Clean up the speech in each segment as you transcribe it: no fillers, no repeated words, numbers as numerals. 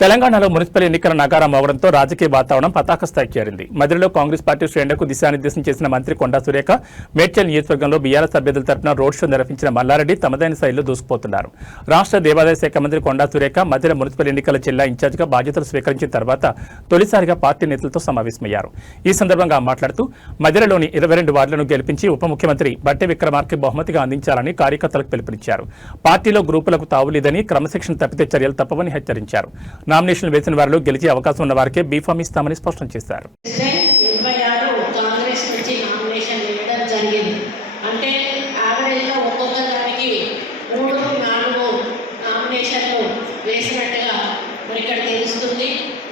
తెలంగాణలో మున్సిపల్ ఎన్నికల నగారం మోగడంతో రాజకీయ వాతావరణం పతాక స్థాయికి చేరింది. మధ్యలో కాంగ్రెస్ పార్టీ శ్రేణులకు దిశానిర్దేశం చేసిన మంత్రి కొండా సురేఖ మేడ్చల్ నియోజకవర్గంలో బీఆర్ఎస్ అభ్యర్థుల తరపున రోడ్ షో నిర్వహించిన మల్లారెడ్డి తమదైన శైలిలో దూసుకుపోతున్నారు. రాష్ట్ర దేవాదాయ శాఖ మంత్రి కొండా సురేఖ మధ్యలో మున్సిపల్ ఎన్నికల జిల్లా ఇన్ఛార్జిగా బాధ్యతలు స్వీకరించిన తర్వాత తొలిసారిగా పార్టీ నేతలతో సమావేశమయ్యారు. ఈ సందర్భంగా మాట్లాడుతూ మధ్యలోని 22 వార్డులను గెలిపించి ఉప ముఖ్యమంత్రి బట్టి విక్రమార్కే బహుమతిగా అందించాలని కార్యకర్తలకు పిలుపునిచ్చారు. పార్టీలో గ్రూపులకు తావులేదని, క్రమశిక్షణ తప్పితే చర్యలు తప్పవని హెచ్చరించారు. నామినేషన్ వేసిన వారిలో గెలిచే అవకాశం ఉన్న వారికే బీఫామ్ ఇస్తామని స్పష్టం చేశారు.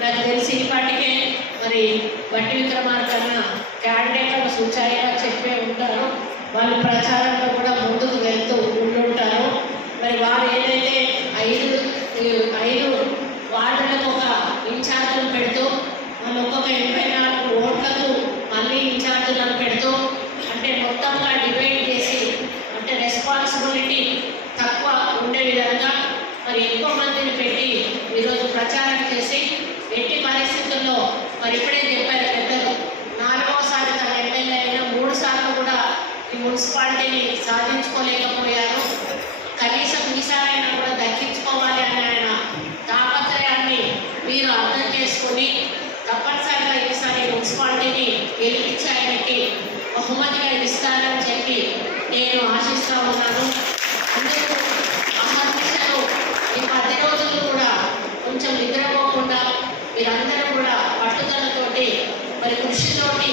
నాకు తెలిసి ఇప్పటికే మరి బట్టి విక్రమార్కన్న క్యాండిడేట్లకు సూచాయిగా చెప్పే ఉంటారు. వాళ్ళు ప్రచారంలో కూడా ముందుకు వెళ్తూ ఉంటుంటారు. మరి వారు ఏదైతే ఐదు వార్డులకు ఒక ఇన్ఛార్జీలు పెడుతూ వాళ్ళు ఒక్కొక్క 84 ఓట్లకు మళ్ళీ ఇన్ఛార్జీలను పెడుతూ అంటే మొత్తంగా డిబేట్ చేసి అంటే రెస్పాన్సిబిలిటీ తక్కువ ఉండే విధంగా మరి ఎక్కువ మందిని పెట్టి ఈరోజు ప్రచారం చేసి ఎట్టి పరిస్థితుల్లో మరి ఇప్పుడే చెప్పారు పెద్దలు 4వసారి తన ఎమ్మెల్యే అయినా 3 సార్లు కూడా ఈ మున్సిపాలిటీని సాధించుకోలేకపోయారు. కనీసం ఈసారైనా కూడా దక్కించుకోవాలి అని ఆయన తాపత్రయాన్ని మీరు అర్థం చేసుకుని తప్పనిసరిగా ఈసారి మున్సిపాలిటీని గెలిపించి ఆయనకి బహుమతిగా ఇస్తారని చెప్పి నేను ఆశిస్తూ ఉన్నాను. అందుకు అహర్నిశలు ఈ 10 రోజులు కూడా కొంచెం నిద్రపోకుండా మీరందరూ కూడా పట్టుదలతోటి మరి కృషితోటి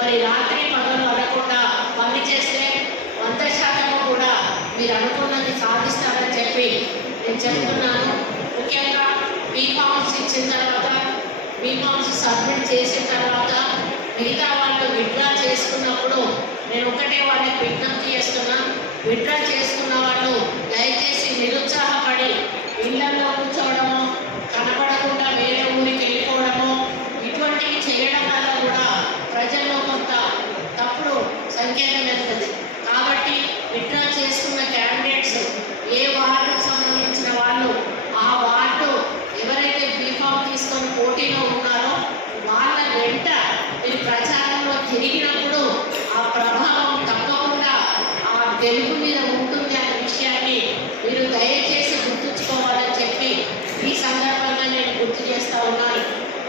మరి రాత్రి పగలు అనకుండా పని చేస్తే 100% కూడా మీరు అనుకున్నది సాధిస్తారని చెప్పి నేను చెప్తున్నాను. ముఖ్యంగా బీఫామ్స్ ఇచ్చిన తర్వాత బీఫామ్స్ సబ్మిట్ చేసిన తర్వాత మిగతా వాళ్ళు విత్డ్రా చేసుకున్నప్పుడు నేను ఒకటే వాళ్ళకి విజ్ఞప్తి చేస్తున్నా. విత్డ్రా చేసుకున్న వాళ్ళు దయచేసి నిరుత్సాహపడి ఇళ్లలో కూర్చోవడము, కనబడకుండా వేరే ఊరికి వెళ్ళిపోవడము ఇటువంటివి చేయడం వల్ల కూడా ప్రజల్లో కొంత తప్పుడు సంకేతం వెళ్తుంది. కాబట్టి విత్డ్రా చేసుకున్న క్యాండిడేట్స్ ఏ వార్డుకు సంబంధించిన వాళ్ళు ఆ వార్డు ఎవరైతే బీఫామ్ తీసుకొని పోటీలో ఉన్నారో వాళ్ళ వెంట మీరు ప్రచారంలో తిరిగినప్పుడు ఆ ప్రభావం తప్పకుండా ఆ గెలుపు మీద ఉంటుంది అనే విషయాన్ని మీరు దయచేసి గుర్తుంచుకోవాలని చెప్పి ఈ సందర్భంగా నేను గుర్తు చేస్తూ ఉన్నాను.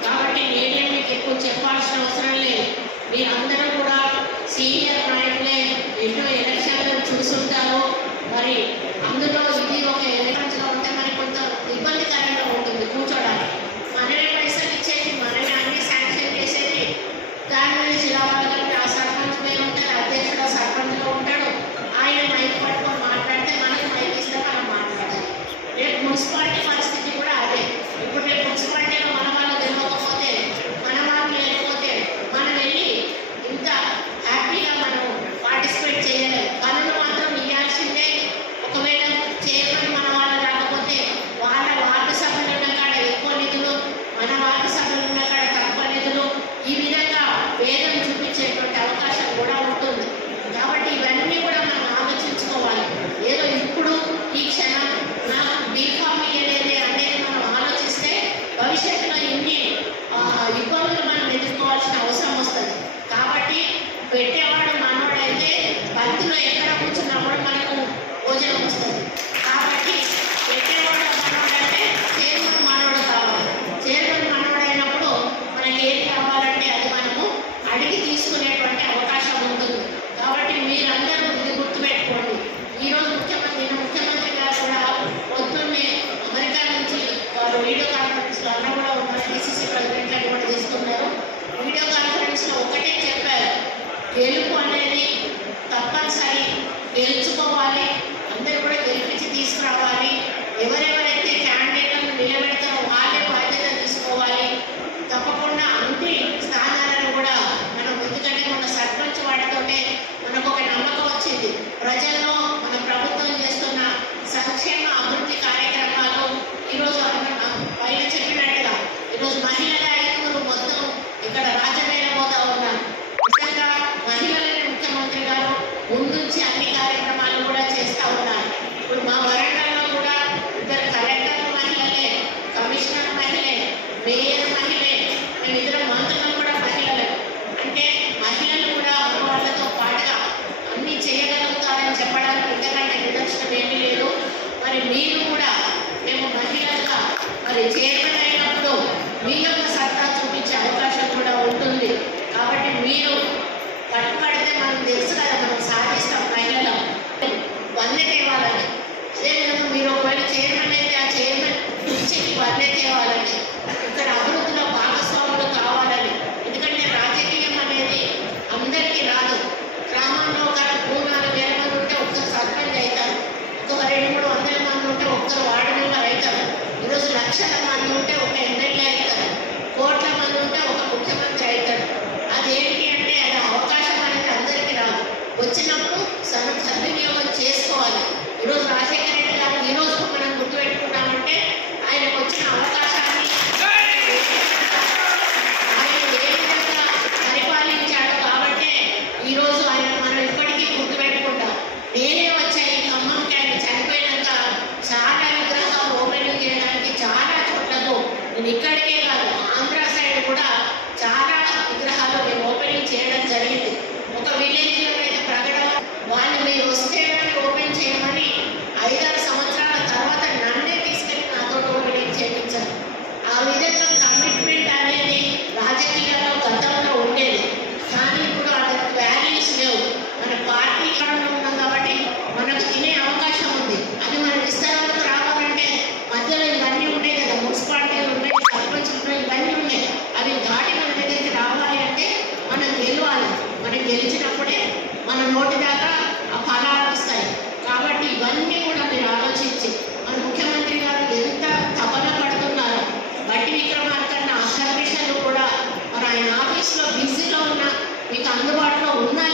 కాబట్టి నేనే మీకు ఎక్కువ చెప్పాల్సిన అవసరం లేదు. మీరందరూ కూడా సీనియర్ నాయకులే ఎన్నో ఎలక్షన్లు చూసుంటారు. మరి అందులో ఇది ఒక ఎలక్షన్స్లో ఉంటే మరి కొంత ఇబ్బందికరంగా ఉంటుంది కూర్చోడానికి. మనమే పైసలు ఇచ్చేది, మనమే అన్ని శాంక్షన్ చేసేది. దాని మీద జిల్లా వాళ్ళకి ఆ సర్పంచ్ మీద ఉంటారు, అధ్యక్షుడు సర్పంచ్లో ఉంటాడు. ఆయన మైక్ పట్టుకొని మాట్లాడితే మనకి మైక్ ఇస్తే మనం మాట్లాడాలి. రేపు మున్సిపాలిటీ పరిస్థితి కూడా అదే. ఇప్పుడు రేపు మున్సిపాలిటీలో మన వాళ్ళు తెలియకపోతే, మన వాళ్ళు లేకపోతే మనం వెళ్ళి ఇంత హ్యాపీగా మనం పార్టిసిపేట్ చేయలేము. పనులు మాత్రం ఇవ్వాల్సిందే. ఒకవేళ చేయమని మన వాళ్ళు రాకపోతే వాళ్ళ వార్డు సభ్యులు ఉన్న కాడ ఎక్కువ నిధులు, మన వార్డు సభ్యులు ఉన్న కాడ తక్కువ నిధులు, ఈ విధంగా వేదం చూపించేటువంటి అవకాశం కూడా ఉంటుంది. కాబట్టి ఇవన్నీ కూడా మనం ఆలోచించుకోవాలి. ఏదో ఇప్పుడు ఈ క్షణం నాకు బీఫామ్ ఇయ్యలేదే అనేది మనం ఆలోచిస్తే భవిష్యత్తులో ఇన్ని ఇబ్బందులు మనం ఎదుర్కోవాల్సిన అవసరం వస్తుంది. కాబట్టి పెట్టేవాడు మనోడైతే బంతిలో ఎక్కడ కూర్చున్నా కూడా మనకు భోజనం వస్తుంది. కాబట్టి పెట్టేవాడు మనోడంటే చైర్మన్ మనోడు కావాలి. చైర్మన్ మనోడైనప్పుడు మనకి ఏది కావాలంటే అది మనము అడిగి తీసుకునేటువంటి అవకాశం ఉంటుంది. కాబట్టి మీరందరూ ఇది గుర్తుపెట్టుకోండి. ఈరోజు ముఖ్యమంత్రి గారు కూడా పొద్దున్నే అమెరికా నుంచి వారు వీడియో కాన్ఫరెన్స్లో అన్న కూడా ఉన్నారు, డిసిసి ప్రెసిడెంట్ అని కూడా తీసుకున్నారు. వీడియో కాన్ఫరెన్స్లో ఒకటే చెప్పారు, గెలుపు అనేది తప్పనిసరి, గెలుచుకోవాలి, అందరూ కూడా గెలిపించి తీసుకురావాలి. ఎవరెవరైతే క్యాండిడేట్లను నిలబెడతారో వాళ్ళే బాధ్యత తీసుకోవాలి. తప్పకుండా అన్ని స్థానాలను కూడా మనం ఎందుకంటే మన సర్పంచ్ వాటితోనే మనకు ఒక నమ్మకం వచ్చింది. ప్రజల్లో మన ప్రభుత్వం చేస్తున్న సంక్షేమ అభివృద్ధి కార్యక్రమాలు ఈరోజు పైన చెప్పినట్టుగా ఈరోజు మహిళల 5 మొత్తం ఇక్కడ రాజమేళ పోతా ఉన్నారు. నిజంగా మహిళలను మరి చైర్మన్ అయినప్పుడు మీ యొక్క సత్తా చూపించే అవకాశం కూడా ఉంటుంది. కాబట్టి మీరు పట్టుబడితే మనకు తెలుసు కదా, మనం సాధిస్తాం. మహిళలు వన్నె తేవాలని, అదేవిధంగా మీరు ఒకవేళ చైర్మన్ అయితే ఆ చైర్మన్ నుంచి వన్నె తేవాలని, ఇక్కడ అభివృద్ధిలో భాగస్వాములు కావాలని. ఎందుకంటే రాజకీయం అనేది అందరికీ రాదు. గ్రామంలో ఒక 3-4 వేల మంది ఉంటే ఒక్కరు సర్పంచ్ అవుతారు, ఒక 200-300 మంది ఉంటే ఒక్కరు వార్డు మెంబర్ అవుతారు. ఈరోజు లక్షల మంది ఉంటే ఒక ఎమ్మెల్యే అవుతారు, కోట్ల మంది ఉంటే ఒక ముఖ్యమంత్రి అవుతాడు. అదేంటి అంటే అది అవకాశం అనేది అందరికీ రాదు. వచ్చినప్పుడు సద్వినియోగం చేసుకోవాలి. ఈరోజు రాజశేఖర రెడ్డి గారు ఈరోజు మనం గుర్తుపెట్టుకున్నామంటే ఆయనకు వచ్చిన అవకాశాన్ని ఆయన ఏ విధంగా పరిపాలించాడు కాబట్టి ఈరోజు ఆయన మనం ఇప్పటికీ గుర్తుపెట్టుకుంటాం. నేనే వచ్చా ఈ ఖమ్మంకి, ఆయన చనిపోయినాక చాలా విగ్రహాలు ఓపెనింగ్ చేయడానికి చాలా చోట్లకు, నేను ఇక్కడికే కాదు ఆంధ్ర సైడ్ కూడా చాలా విగ్రహాలు మేము ఓపెనింగ్ చేయడం జరిగింది. ఒక విలేజ్లో అయితే ప్రగడ వాళ్ళు మీరు వస్తే కానీ ఓపెన్ చేయమని 5-6 సంవత్సరాల తర్వాత నన్నే తీసుకెళ్ళి నాతో ఓపెనింగ్ చేయించారు. ఆ విధంగా కమిట్మెంట్ అనేది రాజకీయాల్లో గతంలో ఉండేది, కానీ ఇప్పుడు అతనికి వాల్యూస్ లేవు. మన పార్టీ కాలంలో ఉన్నాం కాబట్టి మనకు తినే అవకాశం ఉంది. అది మన విస్తరణకు రావాలంటే మధ్యలో ఇవన్నీ ఉన్నాయి కదా, మున్సిపాలిటీలు ఉన్నాయి, సర్పంచ్లు ఉన్నాయి, ఇవన్నీ ఉన్నాయి. అవి దాటి మన దగ్గరికి రావాలి అంటే మనం గెలవాలి. మనం గెలిచినప్పుడే మన నోటి దాకా ఆ ఫలాలు వస్తాయి. కాబట్టి ఇవన్నీ కూడా మీరు ఆలోచించి, మన ముఖ్యమంత్రి గారు ఎంత తపన పడుతున్నారో, బట్టి విక్రమార్కన్న అసర్వేషన్లు కూడా మరి ఆయన ఆఫీస్లో బిజీలో ఉన్న మీకు అందుబాటులో ఉన్నా